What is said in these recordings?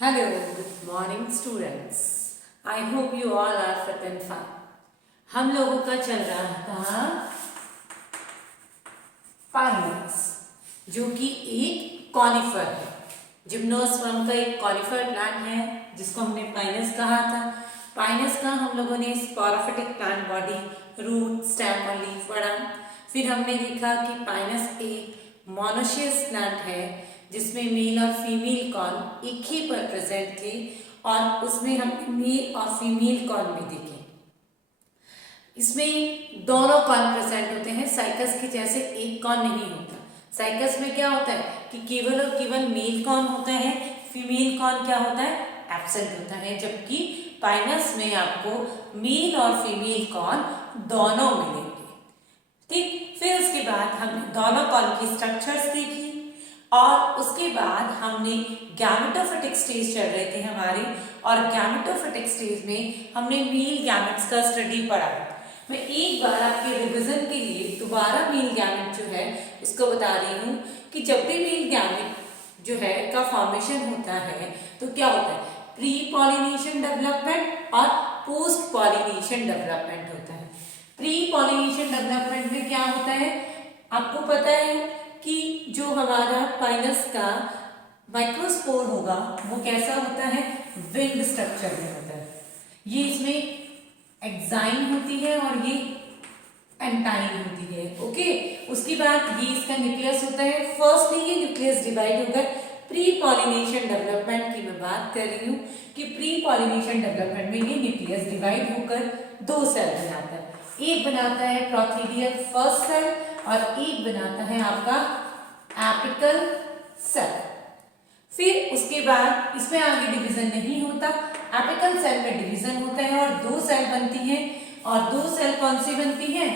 Hello, good morning students. I hope you all are fit and fine. हम लोगों का चल रहा था पाइनस, जो कि एक कॉनिफर है। जिम्नोस्पर्म का एक कॉनिफर प्लांट है जिसको हमने पाइनस कहा था। पाइनस का हम लोगों ने sporophytic plant body, root, stem और लीफ पढ़ा। फिर हमने देखा कि पाइनस एक मोनोशियस प्लांट है जिसमें मेल और फीमेल कॉर्न एक ही पर प्रेजेंट थे और उसमें हमने मेल और फीमेल कॉर्न भी देखे। इसमें दोनों कॉर्न प्रेजेंट होते हैं, साइकस के जैसे एक कॉर्न नहीं होता। साइकस में क्या होता है कि केवल और केवल मेल कॉर्न होता है, फीमेल कॉर्न क्या होता है, एब्सेंट होता है। जबकि पाइनस में आपको मेल और फीमेल कॉर्न दोनों मिलेंगे। ठीक, फिर उसके बाद हमने दोनों कॉर्न की स्ट्रक्चर्स देखी और उसके बाद हमने गैमेटोफिटिक स्टेज चल रहे थे हमारे, और गैमेटोफिटिक स्टेज में हमने मेल गैमेट्स का स्टडी पढ़ा। मैं एक बार आपके रिवीजन के लिए दोबारा मेल गैमेट जो है उसको बता रही हूँ कि जब भी मेल गैमेट जो है का फॉर्मेशन होता है तो क्या होता है, प्री पॉलिनेशन डेवलपमेंट और पोस्ट पॉलिनेशन डेवलपमेंट होता है। प्री पॉलिनेशन डेवलपमेंट में क्या होता है, आपको पता है कि जो हमारा पाइनस का माइक्रोस्पोर होगा वो कैसा होता है, विंग स्ट्रक्चर में होता है। ये इसमें एक्साइन होती है और ये एंटाइन होती है। ओके, उसके बाद ये इसका न्यूक्लियस होता है। फर्स्टली ये न्यूक्लियस डिवाइड होकर प्री पॉलिनेशन डेवलपमेंट की मैं बात कर रही हूँ कि प्री पॉलिनेशन डेवलपमेंट में ये न्यूक्लियस डिवाइड होकर दो सेल बनाता है। एक बनाता है प्रोथीडियल फर्स्ट सेल और एक बनाता है आपका एपिकल सेल। फिर उसके बाद इसमें आगे डिवीजन नहीं होता, एपिकल सेल में डिवीजन होता है और दो सेल बनती हैं। और दो सेल कौन सी बनती हैं,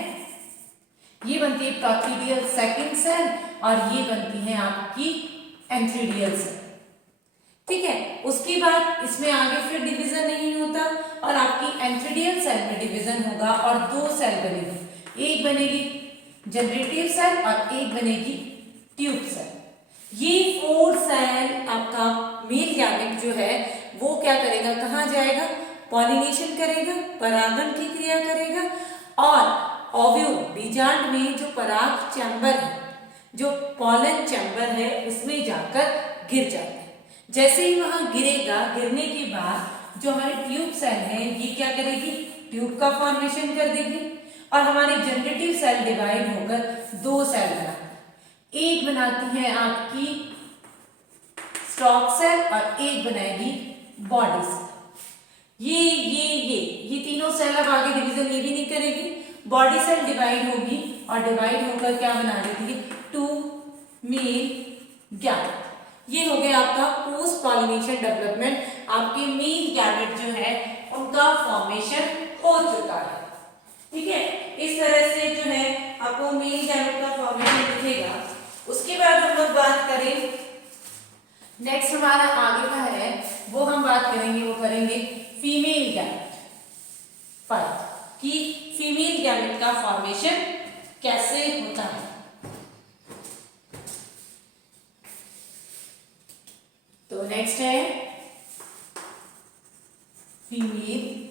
ये बनती है प्रोथीडियल सेकंड सेल और ये बनती है आपकी एंथ्रीडियल सेल। ठीक है, उसके बाद इसमें आगे फिर डिवीजन नहीं होता और आपकी एंथ्रीडियल सेल में डिवीजन होगा और दो सेल बनेगी, एक बनेगी जनरेटिव सेल और एक बनेगी ट्यूब सेल। ये फोर सेल आपका मेल गैमेट जो है वो क्या करेगा, कहाँ जाएगा, पॉलिनेशन करेगा, परागण की क्रिया करेगा और ओव्यूल बीजांड में जो पराग चैम्बर है, जो पॉलन चैम्बर है, उसमें जाकर गिर जाता है। जैसे ही वहां गिरेगा, गिरने के बाद जो हमारी ट्यूब सेल है ये क्या करेगी, ट्यूब का फॉर्मेशन कर देगी और हमारी जनरेटिव सेल डिवाइड होकर दो सेल बनाती है। एक बनाती है आपकी स्टॉक सेल और एक बनाएगी बॉडी सेल। ये तीनों सेल अब आगे डिवीजन ये भी नहीं करेगी, बॉडी सेल डिवाइड होगी और डिवाइड होकर क्या बना देगी, टू मेल गैमेट। ये हो गया आपका पोस्ट पॉलिनेशन डेवलपमेंट। आपके मेल गैमेट जो है उनका फॉर्मेशन हो चुका है। ठीक है, इस तरह से जो है आपको मेल गैमेट का फॉर्मेशन दिखेगा। उसके बाद हम लोग बात करें, नेक्स्ट हमारा आगे का है वो हम बात करेंगे, वो करेंगे फीमेल गैमेट फाइट, कि फीमेल गैमेट का फॉर्मेशन कैसे होता है। तो नेक्स्ट है फीमेल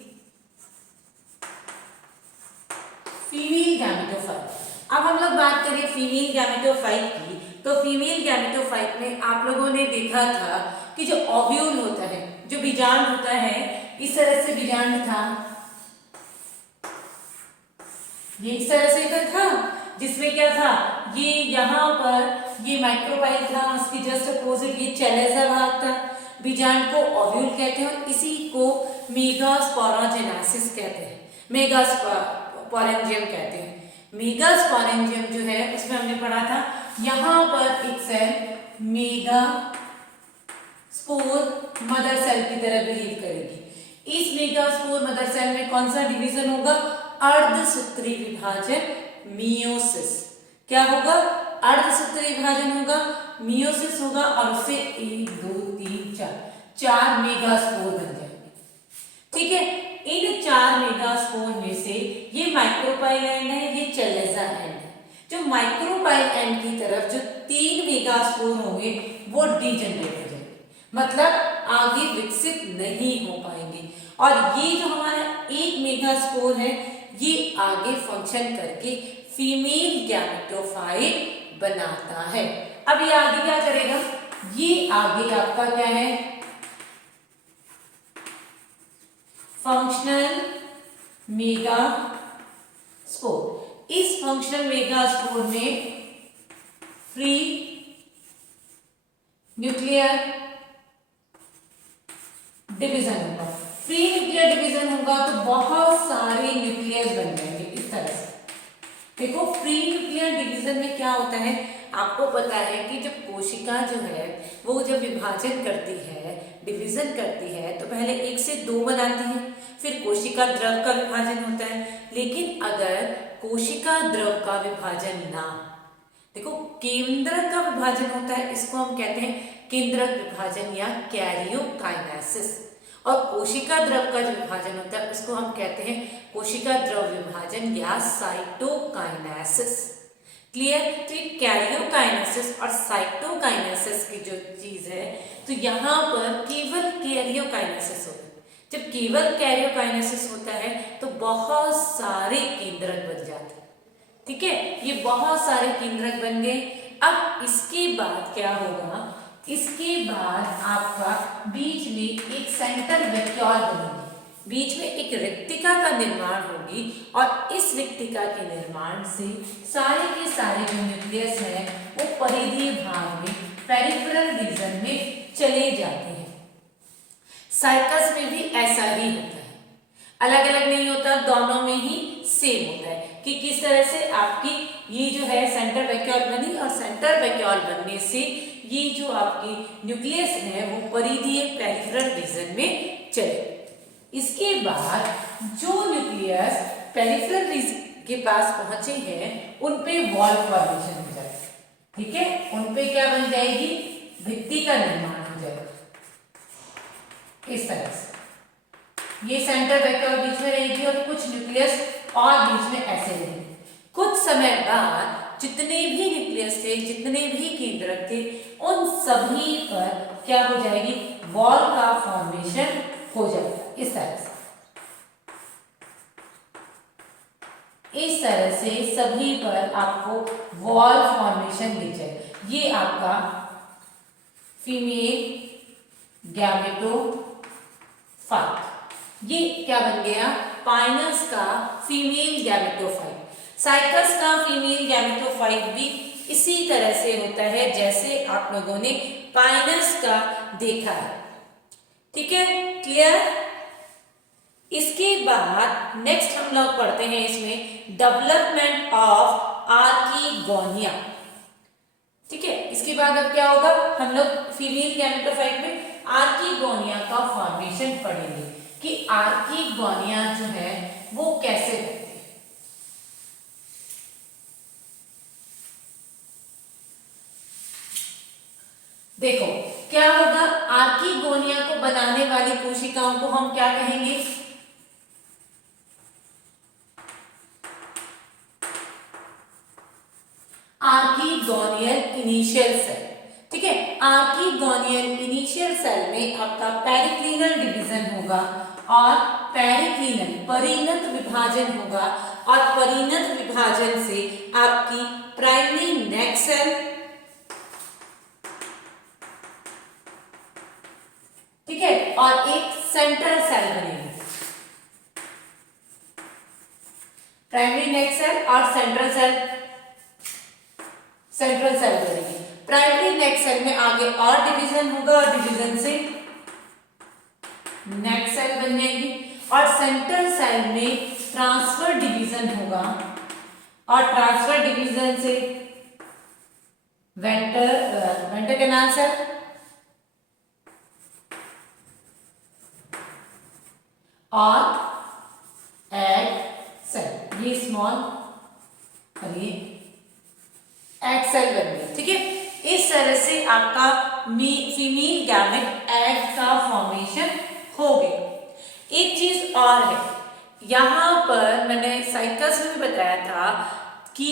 गैमेटोफाइट। अब हम लोग बात करें फीमेल गैमेटोफाइट की, तो फीमेल गैमेटोफाइट में आप लोगों ने देखा था कि जो ओव्यूल होता है, जो बीजांड होता है, इस तरह से बीजांड था, ये इस तरह से इधर था, जिसमें क्या था, ये यहाँ पर ये माइक्रोपाइल था, उसकी जस्ट अपोजिट ये चैलेजा भाग था। बीजांड को ओव्यूल कहते हैं और इसी को मेगास्पोरोजेनेसिस कहते हैं, मेगास्पोरेंजियम कहते हैं। मेगास्पोरेंजियम जो है उसमें हमने पढ़ा था, यहाँ पर एक cell mega spore mother cell की तरह बिहेव करेगी। इस मेगास्पोर मदर सेल में कौन सा डिवीजन होगा, अर्धसूत्री विभाजन, मियोसिस। क्या होगा, अर्धसूत्री विभाजन होगा, मियोसिस होगा और उससे 1 2 3 4 मेगास्पोर बन जाएंगे। ठीक है, इन 4 मेगास्पोर में से ये माइक्रोपाइल एंड है, ये चैलेजा एंड है। जो माइक्रोपाइल एंड की तरफ जो 3 मेगास्पोर होंगे वो डीजनरेट हो जाएंगे। मतलब आगे विकसित नहीं हो पाएंगे। और ये जो हमारा एक मेगास्पोर है ये आगे फंक्शन करके फीमेल गैमेटोफाइट बनाता है। अब ये आगे क्या करेगा, ये आगे आपका क्या है, फंक्शनल मेगास्पोर। इस फंक्शनल मेगास्पोर में फ्री न्यूक्लियर डिवीजन होगा। फ्री न्यूक्लियर डिवीजन होगा तो बहुत सारे न्यूक्लियस बन जाएंगे इस तरह से। देखो फ्री न्यूक्लियर डिवीजन में क्या होता है, आपको पता है कि जब कोशिका जो है वो जब विभाजन करती है, डिवीजन करती है, तो पहले 1 से 2 बनाती है, फिर कोशिका द्रव का विभाजन होता है। लेकिन अगर कोशिका द्रव का विभाजन ना, देखो केंद्रक का विभाजन होता है, इसको हम कहते हैं केंद्रक विभाजन या कैरियोकाइनेसिस। और कोशिका द्रव का जो विभाजन होता है उसको हम कहते हैं कोशिका द्रव विभाजन या साइटोकाइनेसिस। क्लियर? तो ये कैरियोकाइनेसिस और साइटोकाइनेसिस की जो चीज है, तो यहाँ पर केवल कैरियोकाइनेसिस होता है। जब केवल कैरियोकाइनेसिस होता है तो बहुत सारे केंद्रक बन जाते हैं। ठीक है, ये बहुत सारे केंद्रक बन गए। अब इसके बाद क्या होगा, इसके बाद आपका बीच में एक सेंटर वैक्यूल बनेगी, बीच में एक रिक्तिका का निर्माण होगी और इस रिक्तिका के निर्माण से सारे के सारे जो न्यूक्लियस हैं वो परिधीय भाग में पेरिफेरल रीजन में चले जाते हैं। साइकस में भी ऐसा ही होता है, अलग अलग नहीं होता, दोनों में ही सेम होता है कि किस तरह से आपकी ये जो है सेंटर वैक्यूल बनी और सेंटर वैक्यूल बनने से ये जो आपकी न्यूक्लियस है वो परिधीय पेरिफेरल रीजन में चले। इसके बाद जो न्यूक्लियस पेरिफेरल रीजन के पास पहुंचे हैं उन पे वॉल फॉर्मेशन हो जाएगा। ठीक है, उन पे क्या बन जाएगी, भित्ति का निर्माण हो जाएगा इस तरह से। ये सेंटर वैक्यूल बीच में रहेगी और कुछ न्यूक्लियस और बीच में ऐसे रहेंगे। कुछ समय बाद जितने भी न्यूक्लियस थे, जितने भी केंद्रक थे, उन सभी पर क्या हो जाएगी, वॉल का फॉर्मेशन हो जाएगा इस तरह से। इस तरह से सभी पर आपको वॉल फॉर्मेशन दिख जाएगा। ये आपका फीमेल गैमेटोफाइट, ये क्या बन गया, पाइनस का फीमेल गैमेटोफाइट। साइकस का फीमेल गैमेटोफाइट भी इसी तरह से होता है जैसे आप लोगों ने पाइनस का देखा है। ठीक है, क्लियर? इसके बाद नेक्स्ट हम लोग पढ़ते हैं इसमें डेवलपमेंट ऑफ आर्कीगोनिया। ठीक है, इसके बाद अब क्या होगा, हम लोग फीमेल गैमेटोफाइट में आर्कीगोनिया का फॉर्मेशन पढ़ेंगे कि आर्कीगोनिया जो है वो कैसे बनती है। देखो क्या होगा, आर्कीगोनिया को बनाने वाली कोशिकाओं को हम क्या कहेंगे, आर्कीगोनियल इनिशियल सेल। ठीक है, आर्कीगोनियल इनिशियल सेल में आपका पेरिक्लिनल डिवीजन होगा और पेरिक्लिनल परिणत विभाजन होगा और परिणत विभाजन से आपकी प्राइमरी नेक सेल, ठीक है, और एक सेंट्रल सेल बनेगी। प्राइमरी नेक सेल और सेंट्रल सेल बनेगी। प्राइमरी नेक सेल में आगे और डिवीजन होगा और डिवीजन से नेक सेल बन जाएगी और सेंट्रल सेल में ट्रांसफर डिवीजन होगा और ट्रांसफर डिवीजन से वेंटर कैनाल सेल और एग सेल, ये स्मॉल और ये एग सेल बन गया। ठीक है, इस तरह से आपका फीमेल गैमेट एग का फॉर्मेशन हो गया। एक चीज और है, यहाँ पर मैंने साइकस में भी बताया था कि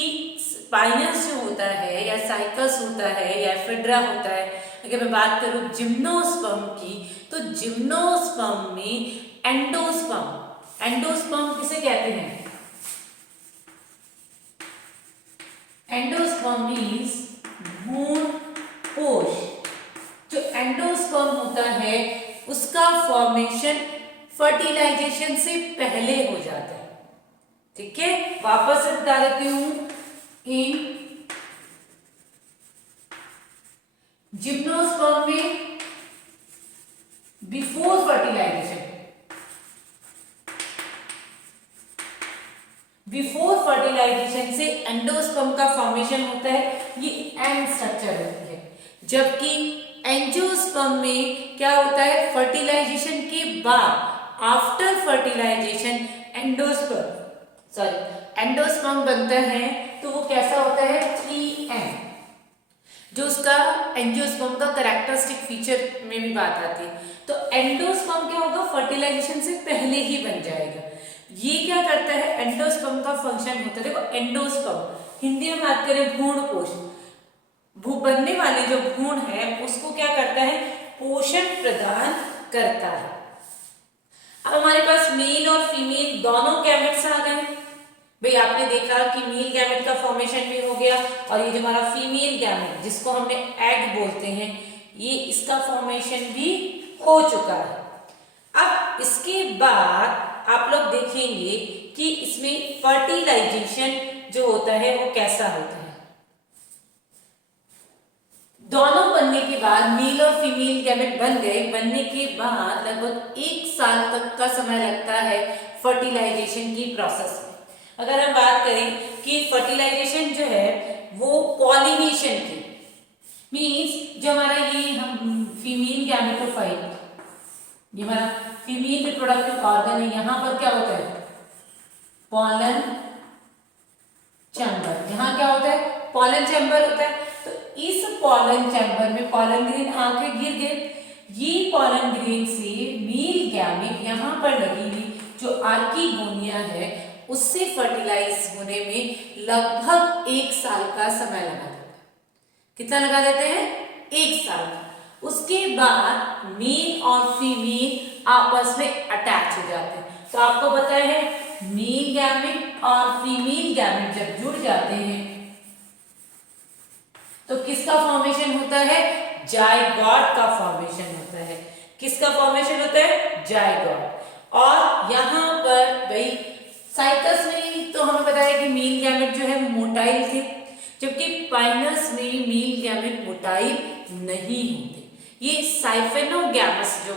पाइनस जो होता है या साइकस होता है या फिड्रा होता है, अगर मैं बात करूं जिम्नोस्पर्म की, तो जिम्नोस्पर्म में एंडोस्पर्म, एंडोस्पर्म किसे कहते हैं? एंडोस्पर्म मीन्स भ्रूणपोष। जो एंडोस्पर्म होता है उसका फॉर्मेशन फर्टिलाइजेशन से पहले हो जाता है। ठीक है, वापस से बता देती हूं, इन जिम्नोस्पर्म में बिफोर फर्टिलाइजेशन, बिफोर फर्टिलाइजेशन से एंडोस्पर्म का फॉर्मेशन होता है, ये एंड स्ट्रक्चर होती है। जबकि एंजियोस्पर्म में क्या होता है, फर्टिलाइजेशन के बाद, आफ्टर फर्टिलाइजेशन एंडोस्पर्म बनता है, तो वो कैसा होता है, 3n। जो उसका एंजियोस्पर्म का कैरेक्टरिस्टिक फीचर में भी बात आती है। तो एंडोस्पर्म क्या होगा, फर्टिलाइजेशन से पहले ही बन जाएगा। ये क्या करता है, एंडोस्पर्म का फंक्शन होता है, देखो एंडोस्पर्म हिंदी में बात करें भ्रूणपोष, बनने वाले जो भ्रूण है उसको क्या करता है, पोषण प्रदान करता है। अब हमारे पास मेल और फीमेल दोनों गैमेट्स आ गए। भाई आपने देखा कि मेल गैमेट का फॉर्मेशन भी हो गया, और ये जो हमारा फीमेल गैमेट जिसको हमने एग बोलते हैं, ये इसका फॉर्मेशन भी हो चुका है। अब इसके बाद आप लोग देखेंगे कि इसमें फर्टिलाइजेशन जो होता है वो कैसा होता है। दोनों बनने के बाद, मेल और फीमेल गैमेट बन गए, बनने के बाद लगभग 1 साल तक का समय लगता है फर्टिलाइजेशन की प्रोसेस में। अगर हम बात करें कि फर्टिलाइजेशन जो है वो पॉलिनेशन की, मीन्स जो हमारा ये हम फीमेल गैमेटोफाइट, ये हमारा फीमेल रिप्रोडक्टिव ऑर्गन है, यहां पर क्या होता है, पॉलन चैम्बर, यहां क्या होता है, पॉलन चैम्बर होता है। तो इस पॉलन चैम्बर में पॉलन ग्रेन आके गिर गए, ये पॉलन ग्रेन से मेल गैमेट यहां पर लगी हुई जो आर्किगोनिया है उससे फर्टिलाइज होने में लगभग 1 साल का समय लगा देता है। कितना लगा देते हैं, 1 साल का। उसके बाद मेल और फीमेल आपस में अटैच हो जाते हैं। तो आपको पता है मेल गैमेट और फीमेल गैमेट जब जुड़ जाते हैं तो किसका फॉर्मेशन होता है, जायगोट का फॉर्मेशन होता है। किसका फॉर्मेशन होता है, जायगोट। और यहां पर भाई साइकस में तो हमें बताया कि मेल गैमेट जो है मोटाइल थे, जबकि पाइनस में मेल गैमेट मोटाइल नहीं होते। ये साइफेनोगैमस जो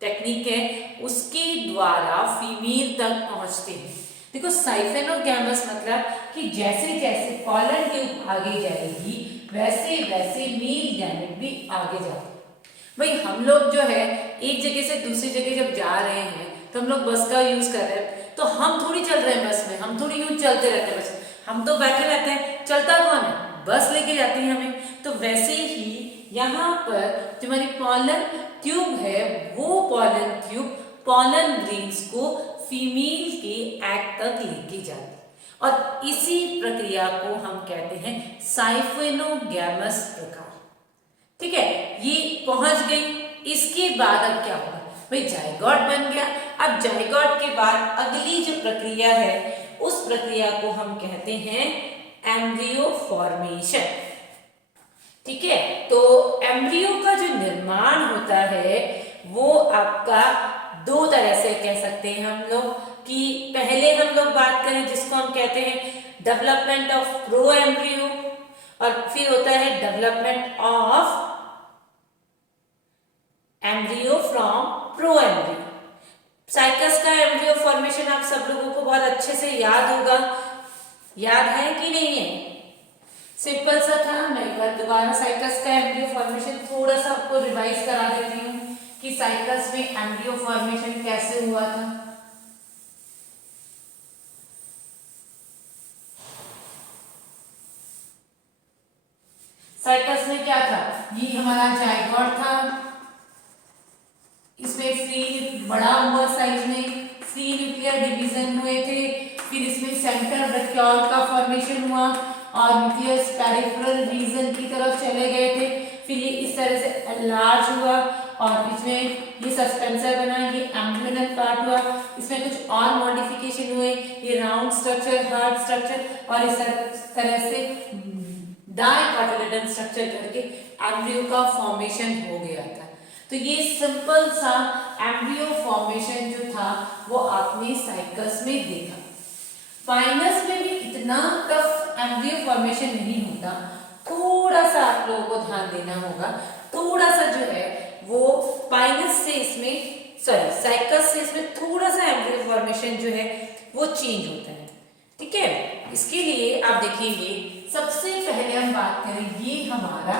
टेक्निक है उसके द्वारा फीमेल तक पहुंचते हैं। देखो साइफेनोगैमस मतलब कि जैसे जैसे पॉलन ट्यूब आगे जाएगी वैसे वैसे मेल गैमेट भी आगे जाते। भाई हम लोग जो है एक जगह से दूसरी जगह जब जा रहे हैं तो हम लोग बस का यूज कर रहे हैं, तो हम थोड़ी चल रहे हैं बस में, हम थोड़ी यूं चलते रहते हैं बस में, हम तो बैठे रहते हैं, चलता कौन है, बस लेके जाती है हमें। तो वैसे ही यहाँ पर जो हमारी पॉलन ट्यूब है वो पॉलन ट्यूब पॉलन ग्रेन्स को फीमेल के एग तक लेके जाती है, और इसी प्रक्रिया को हम कहते हैं साइफेनोगैमस प्रकार। ठीक है, ये पहुंच गई। इसके बाद अब क्या होगा, भाई जायगोट बन गया। अब जायगोट के बाद अगली जो प्रक्रिया है उस प्रक्रिया को हम कहते हैं एम्ब्रियो फॉर्मेशन। ठीक है, तो एम्ब्रियो का जो निर्माण होता है वो आपका 2 तरह से कह सकते हैं हम लोग, कि पहले हम लोग बात करें जिसको हम कहते हैं डेवलपमेंट ऑफ प्रो एम्ब्रियो, और फिर होता है development of embryo from pro embryo. Cycas का एम्ब्रियो फॉर्मेशन आप सब लोगों को बहुत अच्छे से याद होगा, याद है कि नहीं है, सिंपल सा था। मैं एक बार दोबारा साइकस का एम्ब्रियो फॉर्मेशन थोड़ा सा आपको रिवाइज करा देती हूँ कि साइकस में एम्ब्रियो फॉर्मेशन कैसे हुआ था। साइकस में क्या था, ये हमारा जायगोट था, इसमें फ्री बड़ा हुआ साइज में, फ्री न्यूक्लियर डिवीजन हुए थे, फिर इसमें सेंटर ब्रैकियोल का फॉर्मेशन हुआ और न्यूक्लियस पेरिफेरल रीजन की तरफ चले गए थे, फिर ये इस तरह से एनलार्ज हुआ और इसमें ये सस्पेंसर बना, ये एम्ब्रियोनल पार्ट हुआ, इसमें कुछ और मॉडिफिकेशन हुए, ये राउंड स्ट्रक्चर, हार्ड स्ट्रक्चर और इस तरह से डाइकोटिलेडन स्ट्रक्चर करके एम्ब्रियो का फॉर्मेशन हो गया था। तो ये सिंपल सा एम्ब्रियो फॉर्मेशन जो था वो आपने साइकस में देखा। फाइनस में भी इतना टफ एम्ब्रियो फॉर्मेशन नहीं होता, थोड़ा सा आप लोगों को ध्यान देना होगा, थोड़ा सा जो है वो पाइनस से इसमें साइकस से इसमें थोड़ा सा एम्ब्रियो फॉर्मेशन जो है वो चेंज होता है। ठीक है, इसके लिए आप देखेंगे सबसे पहले हम बात करें, ये हमारा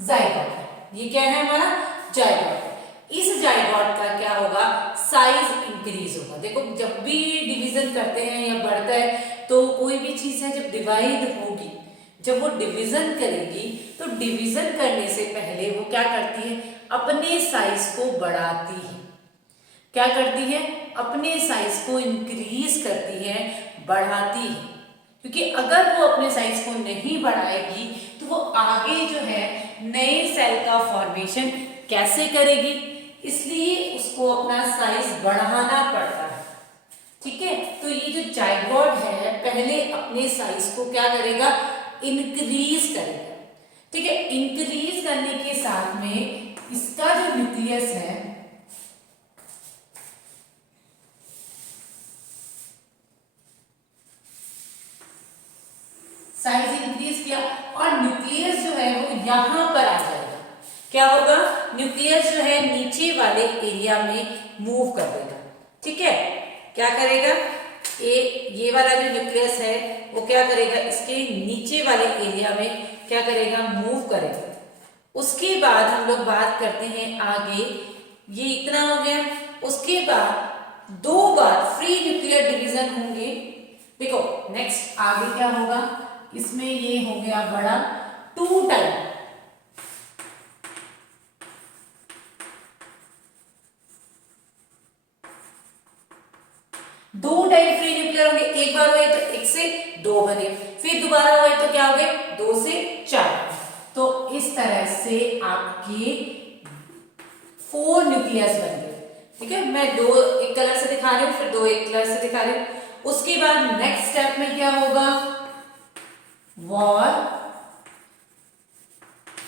जाइगोट है। ये क्या है हमारा जाइगोट है। इस जाइगोट का क्या होगा, साइज इंक्रीज होगा। देखो जब भी डिवीजन करते हैं या बढ़ता है तो कोई भी चीज है जब डिवाइड होगी, जब वो डिवीजन करेगी तो डिवीजन करने से पहले वो क्या करती है, अपने साइज को बढ़ाती है। क्या करती है, अपने साइज को इंक्रीज करती है, बढ़ाती है। क्योंकि अगर वो अपने साइज को नहीं बढ़ाएगी तो वो आगे जो है नए सेल का फॉर्मेशन कैसे करेगी, इसलिए उसको अपना साइज बढ़ाना पड़ता है। ठीक है, तो ये जो जाइगोट है पहले अपने साइज को क्या करेगा, इंक्रीज करेगा। ठीक है, इंक्रीज करने के साथ में इसका जो न्यूक्लियस है साइज इंक्रीज किया और न्यूक्लियस जो है वो यहां पर आ जाएगा। क्या होगा, न्यूक्लियस जो है नीचे वाले एरिया में मूव कर देगा। ठीक है, क्या करेगा, ये वाला जो न्यूक्लियस है वो क्या करेगा, इसके नीचे वाले एरिया में क्या करेगा, मूव करेगा। उसके बाद हम लोग बात करते हैं आगे, ये इतना हो गया। उसके बाद 2 बार फ्री न्यूक्लियर डिवीजन होंगे। देखो नेक्स्ट आगे क्या होगा, इसमें ये हो गया बड़ा 2 टाइम। दो टाइप फ्री न्यूक्लियर होंगे, एक बार हुए तो 1 से 2 बने, फिर दोबारा हुए तो क्या हो गए 2 से 4। तो इस तरह से आपके 4 न्यूक्लियस बन गए। ठीक है, मैं 2 एक कलर से दिखा रही हूँ, फिर 2 एक कलर से दिखा रही हूँ। उसके बाद नेक्स्ट स्टेप में क्या होगा, वॉल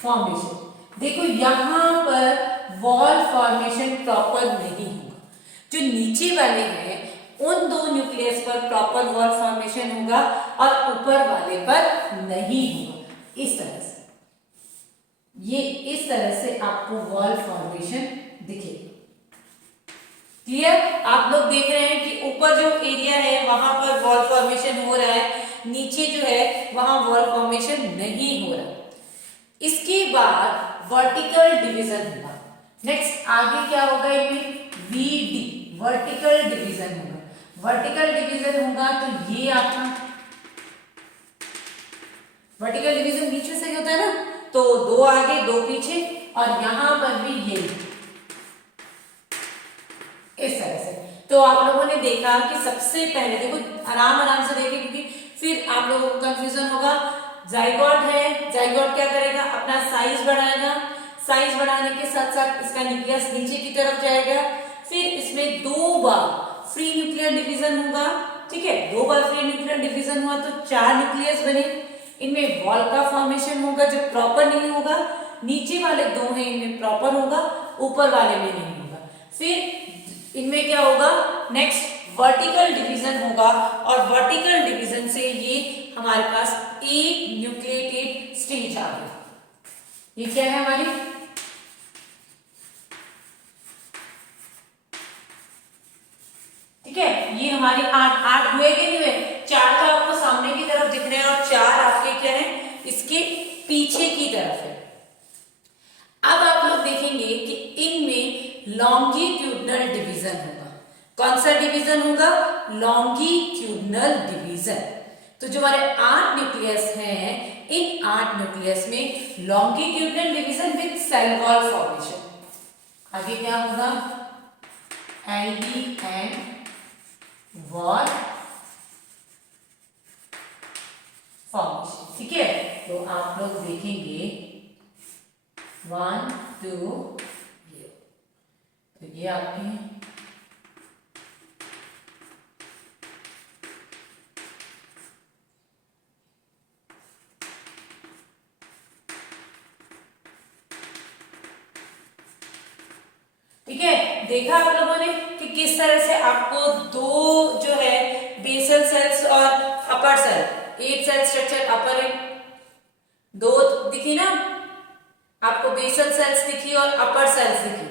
फॉर्मेशन। देखो यहां पर वॉल फॉर्मेशन प्रॉपर नहीं होगा, जो नीचे वाले हैं उन 2 न्यूक्लियस पर प्रॉपर वॉल फॉर्मेशन होगा और ऊपर वाले पर नहीं होगा। इस तरह से, ये इस तरह से आपको वॉल फॉर्मेशन दिखेगा। क्लियर, आप लोग देख रहे हैं कि ऊपर जो एरिया है वहां पर वॉल फॉर्मेशन हो रहा है, नीचे जो है वहां वॉल फॉर्मेशन नहीं हो रहा। इसके बाद वर्टिकल डिवीजन होगा। नेक्स्ट आगे क्या होगा, इनमें VD वर्टिकल डिवीजन होगा। वर्टिकल डिवीजन होगा तो ये आपका वर्टिकल डिवीजन नीचे से होता है ना, तो 2 आगे 2 पीछे और यहां पर भी ये इस तरह से। तो आप लोगों ने देखा कि सबसे पहले देखो आराम से देखिए, क्योंकि फिर आप लोगों को कंफ्यूजन होगा। जाइगोट है, जाइगोट क्या करेगा, अपना साइज बढ़ाएगा, साइज बढ़ाने के साथ साथ इसका न्यूक्लियस नीचे की तरफ जाएगा, फिर इसमें 2 बार फ्री न्यूक्लियर डिवीजन होगा। ठीक है, 2 बार फ्री न्यूक्लियर डिवीजन हुआ तो 4 न्यूक्लियस बने। इनमें वॉल का फॉर्मेशन होगा जो प्रॉपर नहीं होगा, नीचे वाले 2 हैं इनमें प्रॉपर होगा, ऊपर वाले में नहीं होगा। फिर इनमें क्या होगा, नेक्स्ट वर्टिकल डिवीजन होगा और वर्टिकल डिवीजन से ये हमारे पास एक न्यूक्लिएटेड स्टेज आ गई। ये क्या है हमारी, ठीक है, ये हमारी 8 हुए कि नहीं हुए, 4 तो आपको सामने की तरफ दिख रहे हैं और 4 आपके क्या है, इसके पीछे की तरफ है। अब आप लोग देखेंगे कि इनमें लॉन्गिट्यूडनल डिवीजन होगा। कौन सा डिवीजन होगा, लॉन्गिट्यूडनल डिवीजन। तो जो हमारे 8 न्यूक्लियस हैं, इन 8 न्यूक्लियस में longitudinal division with cell wall formation. आगे क्या होगा, LD एंड वॉल फॉर्मेशन। ठीक है, तो आप लोग देखेंगे 1 2 ये, तो ये आपके हैं। ठीक है, देखा आप लोगों ने कि किस तरह से आपको दो जो है बेसल सेल्स और upper cell, 8 cell structure upper and दो दिखी ना आपको, बेसल सेल्स दिखी और अपर सेल्स दिखी।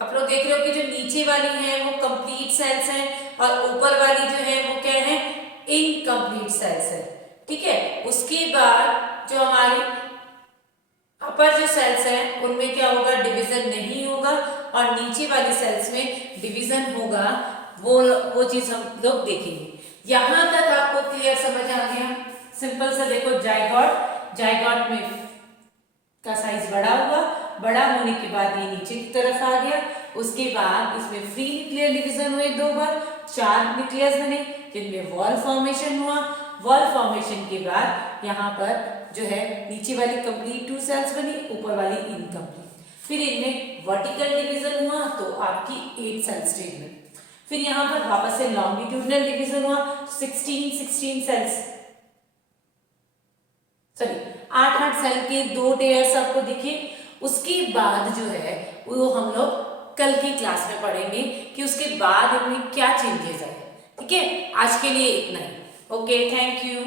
आप लोग देख रहे हो कि जो नीचे वाली है वो कंप्लीट सेल्स हैं और ऊपर वाली जो है वो क्या है, इनकम्प्लीट सेल्स है। ठीक है, उसके बाद जो हमारी अपर जो सेल्स हैं उनमें क्या होगा, डिवीजन नहीं होगा और नीचे वाली सेल्स में डिवीजन होगा। वो चीज हम लोग देखेंगे। यहां तक आपको क्लियर समझ आ गया? सिंपल सा देखो, जाइगोट में का साइज बड़ा हुआ, बड़ा होने के बाद ये नीचे की तरफ आ गया। उसके बाद इसमें फ्री न्यूक्लियर डिवीजन हुए 2 बार, 4 न्यूक्लियस बने जिनमें वॉल फॉर्मेशन हुआ। वॉल फॉर्मेशन के बाद यहाँ पर जो है नीचे वाली कंप्लीट 2 सेल्स बनी, ऊपर वाली इनकम्प्लीट। फिर इनमें वर्टिकल डिवीजन हुआ तो आपकी 8 सेल स्टेज में। फिर यहाँ पर वापस से लॉन्गिट्यूडनल डिवीजन हुआ, 16 सेल्स, सॉरी 8 सेल के 2 टेयर्स आपको दिखे। उसके बाद जो है वो हम लोग कल की क्लास में पढ़ेंगे कि उसके बाद इनमें क्या चेंजेस आए। ठीक है, आज के लिए इतना ही। Okay, thank you.